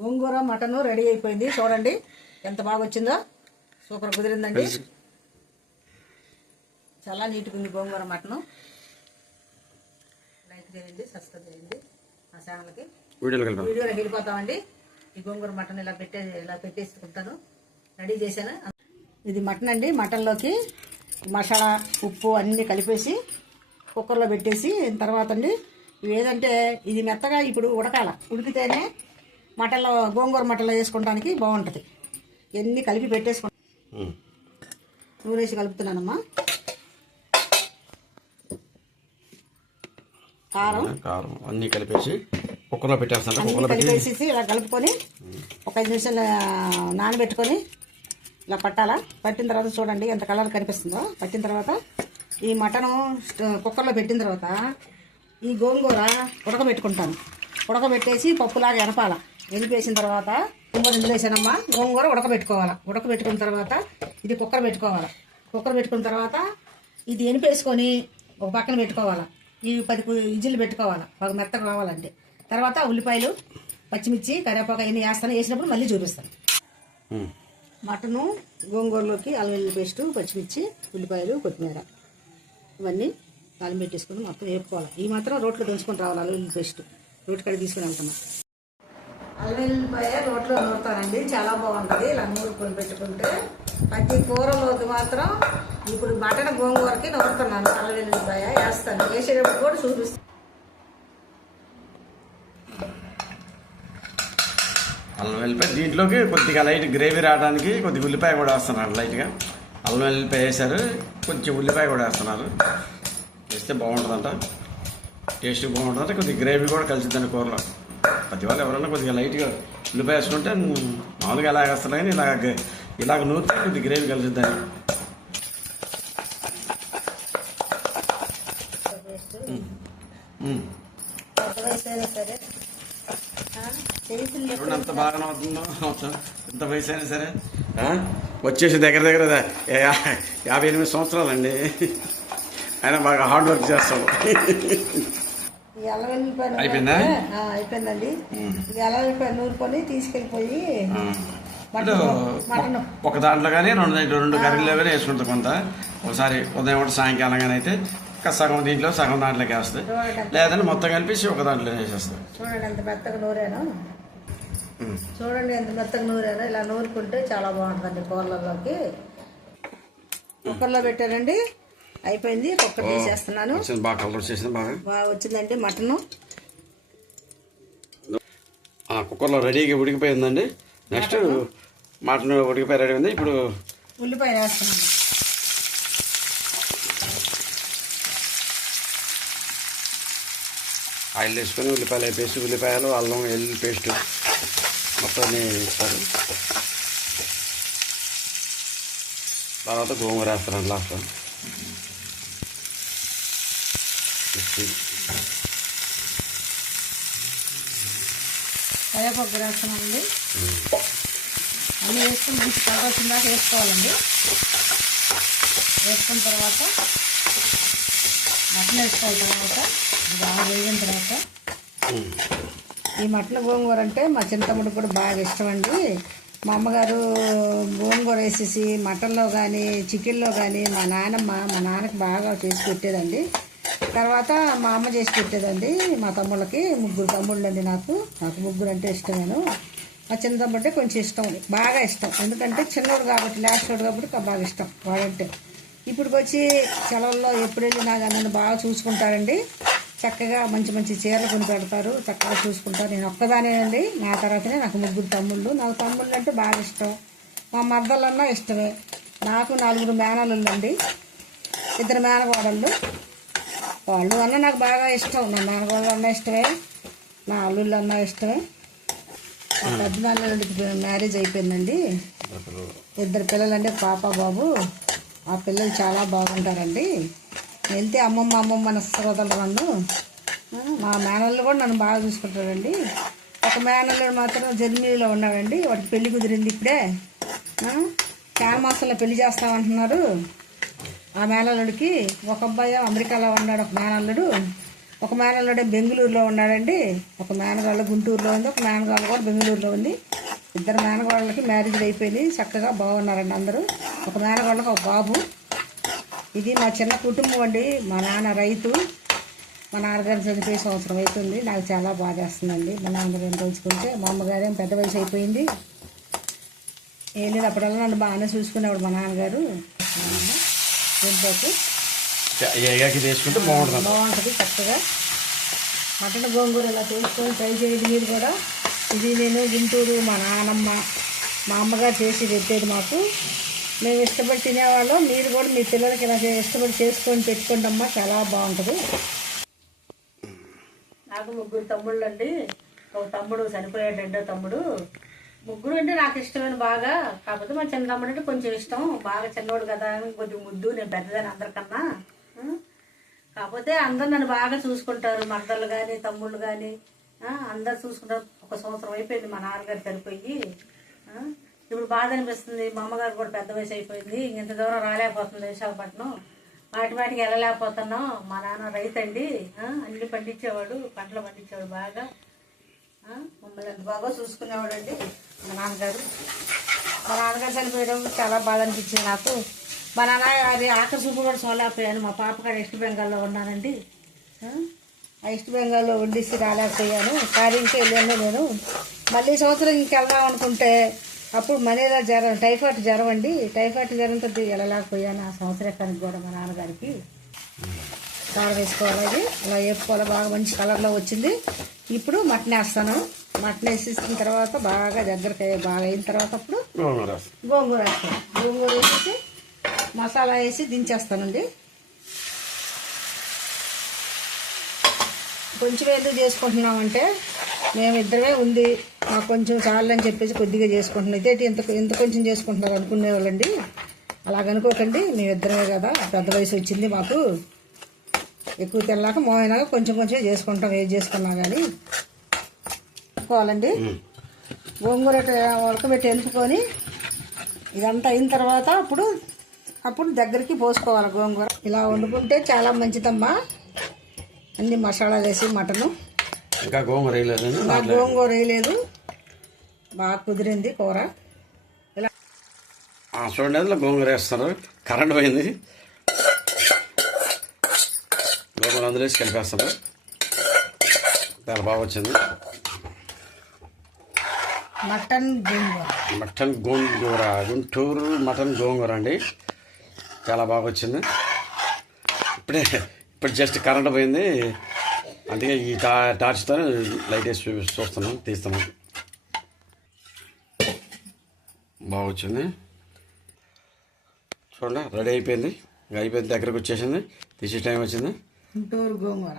గోంగూర mutton ready అయిపోయింది. చూడండి ఎంత బాగా వచ్చిందో. సూపర్ కుదిరిందండి. చాలా నీట్గా ఉంది గోంగూర మటన్. లైక్ చేయండి, సబ్స్క్రైబ్ చేయండి మా ఛానల్కి. వీడియోలోకి వెళ్ళిపోతామండి. ఈ గోంగూర మటన్ ఇలా పెట్టేసుకుంటాను. రెడీ చేశాను. ఇది మటన్ అండి. మటన్లోకి మసాలా ఉప్పు అన్నీ కలిపేసి కుక్కర్లో పెట్టేసి తర్వాత అండి ఏదంటే ఇది మెత్తగా ఇప్పుడు ఉడకాల. ఉడికితేనే మటన్లో గోంగూర మటన్లో వేసుకోవడానికి బాగుంటుంది. ఎన్ని కలిపి పెట్టేసుకుంటా. నూరేసి కలుపుతున్నానమ్మా. కారం అన్నీ కలిపేసి కుక్కర్లో కలిపేసి ఇలా కలుపుకొని ఒక 5 నిమిషాలు నానబెట్టుకొని ఇలా పట్టాలా. పట్టిన తర్వాత చూడండి ఎంత కలర్ కనిపిస్తుందో. పట్టిన తర్వాత ఈ మటను కుక్కర్లో పెట్టిన తర్వాత ఈ గోంగూర ఉడకబెట్టుకుంటాను. ఉడకబెట్టేసి పప్పులాగా ఎనపాల. ఎనిపేసిన తర్వాత ఇందులో వేసానమ్మా. గోంగూర ఉడకబెట్టుకోవాలా. ఉడకబెట్టుకున్న తర్వాత ఇది కుక్కర్ పెట్టుకోవాలా. కుక్కర్ పెట్టుకున్న తర్వాత ఇది ఎనిపేసుకొని ఒక పక్కన పెట్టుకోవాలా. ఈ 10 ఇజ్జులు పెట్టుకోవాలా బాగా మెత్తగా కావాలంటే. తర్వాత ఉల్లిపాయలు, పచ్చిమిర్చి, కరివేపాకు అన్నీ వేస్తాను. వేసినప్పుడు మళ్ళీ చూపిస్తాను. మటను గోంగూరలోకి అల్లం వెల్లుల్లి పేస్టు, పచ్చిమిర్చి, ఉల్లిపాయలు, కొత్తిమీర ఇవన్నీ తాలింపు పెట్టేసుకుని మొత్తం వేపుకోవాలి. ఈ మాత్రం రోట్లో దంచుకొని రావాలి. అల్లం వెల్లుల్లి పేస్ట్ రోటి కాడ తీసుకుని వెళ్తున్నాం. అల్లం వెల్లుల్లిపాయ రోట్లో నూరుతానండి. చాలా బాగుంటుంది ఇలా నూరుకొని పెట్టుకుంటే. ప్రతి కూరలోకి మాత్రం ఇప్పుడు మటన్ గోంగూరకి నూరుతున్నాను. అల్లం వెల్లుల్లిపాయ వేస్తాను. వేసేటప్పుడు కూడా చూపిస్తాను. అల్లం వెల్లిపాయ దీంట్లోకి కొద్దిగా లైట్ గ్రేవీ రావడానికి కొద్దిగా ఉల్లిపాయ కూడా వేస్తున్నారు. లైట్గా అల్లం వెల్లిపాయ వేశారు, కొంచెం ఉల్లిపాయ కూడా వేస్తున్నారు. వేస్తే బాగుంటుందంట, టేస్ట్ బాగుంటుందంట. కొద్దిగా గ్రేవీ కూడా కలిసిద్దండి కూరలో. ప్రతి వాళ్ళు ఎవరైనా కొద్దిగా లైట్గా ఉల్లిపాయ వేసుకుంటే మామూలుగా ఎలా వేస్తారు కానీ ఇలాగ నూరితే కొద్దిగా గ్రేవీ కలిసిద్దని. ఎంత బాగా అవుతుందో. ఎంత వయసు అయినా సరే వచ్చేసి దగ్గర 58 సంవత్సరాలండి. ఆయన బాగా హార్డ్ వర్క్ చేస్తాడు. అయిపోయిందా? అయిపోయిందండి. ఇది అల్లం వెల్లిపాయ నూరుకొని తీసుకెళ్ళిపోయి ఒక దాంట్లో కానీ రెండు కర్రీలో కానీ వేసుకుంటాం. కొంత ఒకసారి ఉదయం ఒకటి సాయంకాలం కానీ అయితే సగం దీంట్లో సగం దాంట్లోకి వేస్తాయి. లేదంటే మొత్తం కలిపేసి ఒక దాంట్లో వేసేస్తాయి. చూడండి ఎంత మెత్తగా నూరాను. చూడండి ఎంత మెత్తగా నూరాను. ఇలా నూరుకుంటే చాలా బాగుంటుందండి కూరలలోకి. కుక్కర్లో పెట్టానండి. అయిపోయింది. కుక్కర్ తీసేస్తున్నాను. బాగా కలర్ వచ్చేసింది. బాగా వచ్చిందండి మటను. కుక్కర్లో రెడీగా ఉడికిపోయిందండి. నెక్స్ట్ మటన్ ఉడికిపోయి రెడీ ఉంది. ఇప్పుడు ఉల్లిపాయ వేస్తున్నాను. ఆయిల్ వేసుకొని ఉల్లిపాయలు వేసి ఉల్లిపాయలు, అల్లం వెల్లుల్లి పేస్ట్ మొత్తం ఇస్తారు. తర్వాత గోంగూర వేస్తారండి లాస్ట్లో. కరివేపాకు వేస్తున్నామండి. అన్నీ వేసుకుని మంచి కలర్ వచ్చిందాక వేసుకోవాలండి. వేసుకున్న తర్వాత మటన్ వేసుకోవాలి. తర్వాత బాగా వేగిన తర్వాత ఈ మటన్ గోంగూర అంటే మా చిన్నతమ్ముడు కూడా బాగా ఇష్టం అండి. మా అమ్మగారు గోంగూర వేసేసి మటన్లో కానీ చికెన్లో కానీ మా నాన్నకి బాగా చేసి పెట్టేదండి. తర్వాత మా అమ్మ చేసి పెట్టేదండి. మా తమ్ముళ్ళకి 3 తమ్ముళ్ళు అండి. నాకు 3 అంటే ఇష్టమేను. మా చిన్న తమ్ముడు అంటే కొంచెం ఇష్టం, బాగా ఇష్టం. ఎందుకంటే చిన్నోడు కాబట్టి, లాస్ట్ వాడు కాబట్టి బాగా ఇష్టం వాడంటే. ఇప్పటికి వచ్చి సెలవుల్లో ఎప్పుడు వెళ్ళినా కానీ నన్ను బాగా చూసుకుంటారండి. చక్కగా మంచి మంచి చీరలు కొని పెడతారు. చక్కగా చూసుకుంటారు. నేను ఒక్కదానేనండి. నా తర్వాతనే నాకు 3 తమ్ముళ్ళు. నాకు తమ్ముళ్ళు అంటే బాగా ఇష్టం. మా మర్దలన్నా ఇష్టమే. నాకు 4 మేనల్లుండి, 2 మేనగోడళ్ళు. వాళ్ళు అన్న నాకు బాగా ఇష్టం. నా మేనగోడలు అన్న ఇష్టమే, నా అల్లుళ్ళు అన్న ఇష్టమే. మా పెద్ద మేనల్లుడికి మ్యారేజ్ అయిపోయిందండి. 2 పిల్లలండి, పాప బాబు. ఆ పిల్లలు చాలా బాగుంటారండి. వెళ్తే అమ్మమ్మ సోదరులు నన్ను. మా మేనల్లు కూడా నన్ను బాగా చూసుకుంటారండి. ఒక మేనల్లుడు మాత్రం జర్మనీలో ఉన్నాడండి. వాడికి పెళ్లి కుదిరింది ఇప్పుడే. మాసంలో పెళ్లి చేస్తామంటున్నారు. ఆ మేనల్లుడికి ఒక అబ్బాయి అమెరికాలో ఉన్నాడు. ఒక మేనల్లుడు ఒక మేనల్లుడే బెంగళూరులో ఉన్నాడండి, ఒక మేనగాళ్ళు గుంటూరులో ఉంది, ఒక మేనగాళ్ళు కూడా బెంగళూరులో ఉంది. ఇద్దరు మేనగాళ్ళకి మ్యారేజ్లు అయిపోయింది, చక్కగా బాగున్నారండి అందరూ. ఒక మేనగాళ్ళకి ఒక బాబు. ఇది మా చిన్న కుటుంబం అండి. మా నాన్న రైతు, మా నాన్నగారు చనిపోయి సంవత్సరం అవుతుంది. నాకు చాలా బాధేస్తుందండి మా నాన్నగారిని తలుచుకుంటే. మా అమ్మగారేం పెద్ద వయసు అయిపోయింది. ఏం లేదు, అప్పుడల్లా నన్ను బాగానే చూసుకునేవాడు మా నాన్నగారు. తీసుకుంటే బాగుంటుంది చక్కగా. మటన్ గోంగూర ఇలా చేసుకొని ట్రై చేయండి మీరు కూడా. ఇది నేను గుంటూరు మా నాన్నమ్మ మా అమ్మగారు చేసి పెట్టేది మాకు. మేము ఇష్టపడి తినేవాళ్ళం. మీరు కూడా మీ పిల్లలకి ఇలా ఇష్టపడి చేసుకొని పెట్టుకోండి అమ్మ, చాలా బాగుంటుంది. నాకు 3 తమ్ముళ్ళు అండి. ఒక తమ్ముడు చనిపోయాడు, రెండో తమ్ముడు. 3 అంటే నాకు ఇష్టమైన బాగా. కాకపోతే మా చిన్న తమ్ముడు అంటే కొంచెం ఇష్టం, బాగా చిన్నోడు కదా అని కొద్దిగా ముద్దు. నేను పెద్దదాన్ని అందరికన్నా. కాకపోతే అందరు నన్ను బాగా చూసుకుంటారు, మరదళ్ళు కానీ తమ్ముళ్ళు కానీ అందరు చూసుకుంటారు. ఒక సంవత్సరం అయిపోయింది మా నాన్నగారు చనిపోయి. ఇప్పుడు బాధ అనిపిస్తుంది. మా అమ్మగారు కూడా పెద్ద వయసు అయిపోయింది, ఇంత దూరం రాలేకపోతుంది విశాఖపట్నం. మాటికి వెళ్ళలేకపోతున్నాం. మా నాన్న రైతు అండి, అన్ని పండించేవాడు, పంటలు పండించేవాడు బాగా. మమ్మల్ని ఎంత బాగా చూసుకునేవాడు అండి మా నాన్నగారు. మా నాన్నగారు చనిపోయేటప్పుడు చాలా బాధ అనిపించింది నాకు. మా నాన్న అది ఆఖరి చూపు కూడా చూడలేకపోయాను. మా పాపగారు ఈస్ట్ బెంగాల్లో ఉన్నానండి. ఆ ఈస్ట్ బెంగాల్లో వండిసి రాలేకపోయాను. కార్యంకి వెళ్ళాను నేను. మళ్ళీ సంవత్సరం ఇంకెళ్దాం అనుకుంటే అప్పుడు మలేరియా జ్వరం, టైఫాయిడ్ జ్వరం అండి. టైఫాయిడ్ జ్వరంతో వెళ్ళలేకపోయాను ఆ సంవత్సరానికి కూడా. మా నాన్నగారికి కారం వేసుకోవాలి, అది అలా వేపుకోవాలి. బాగా మంచి కలర్లో వచ్చింది. ఇప్పుడు మటన్ వేస్తాను. మటన్ వేసేసిన తర్వాత బాగా దగ్గరకి బాగా అయిన తర్వాత అప్పుడు గోంగూర వేస్తాను. గోంగూర వేసేసి మసాలా వేసి దించేస్తానండి. కొంచెం ఎందుకు చేసుకుంటున్నామంటే మేమిద్దరమే ఉంది, మాకు కొంచెం చాలు అని చెప్పేసి కొద్దిగా చేసుకుంటున్నాం. ఇదేంటి ఎంత కొంచెం చేసుకుంటున్నారు అనుకునేవాళ్ళండి. అలాగనుకోకండి, మేమిద్దరమే కదా, పెద్ద వయసు వచ్చింది మాకు. ఎక్కువ తినలేక మోయినాక కొంచెం కొంచెం చేసుకుంటాం, ఏది చేసుకున్నా కానీ. పోవాలండి గోంగూర ఉడకబెట్టి ఎలుపుకొని ఇదంతా అయిన తర్వాత అప్పుడు దగ్గరికి పోసుకోవాలి గోంగూర. ఇలా వండుకుంటే చాలా మంచిదమ్మా. అన్ని మసాలాలు వేసి మటను. ఇంకా గోంగూర వేయలేదు, గోంగూర వేయలేదు. బాగా కుదిరింది కూర. ఇలా చూడండి, అందులో గోంగూర వేస్తున్నారు. కరెంట్ పోయింది, గోంగూర అందులో వేసి కలిపేస్తారు. చాలా బాగా వచ్చింది. మటన్ గోంగూర గుంటూరు మటన్ గోంగూర అండి, చాలా బాగా వచ్చింది. ఇప్పుడు జస్ట్ కరెంట్ పోయింది, అందుకే ఈ టార్చ్తో లైట్ వేసి చూస్తున్నాం, తీస్తున్నాం. బాగా వచ్చింది చూడండి, రెడీ అయిపోయింది. అయిపోయింది, దగ్గరకు వచ్చేసింది, తీసే టైం వచ్చింది. గుంటూరు గోంగూర.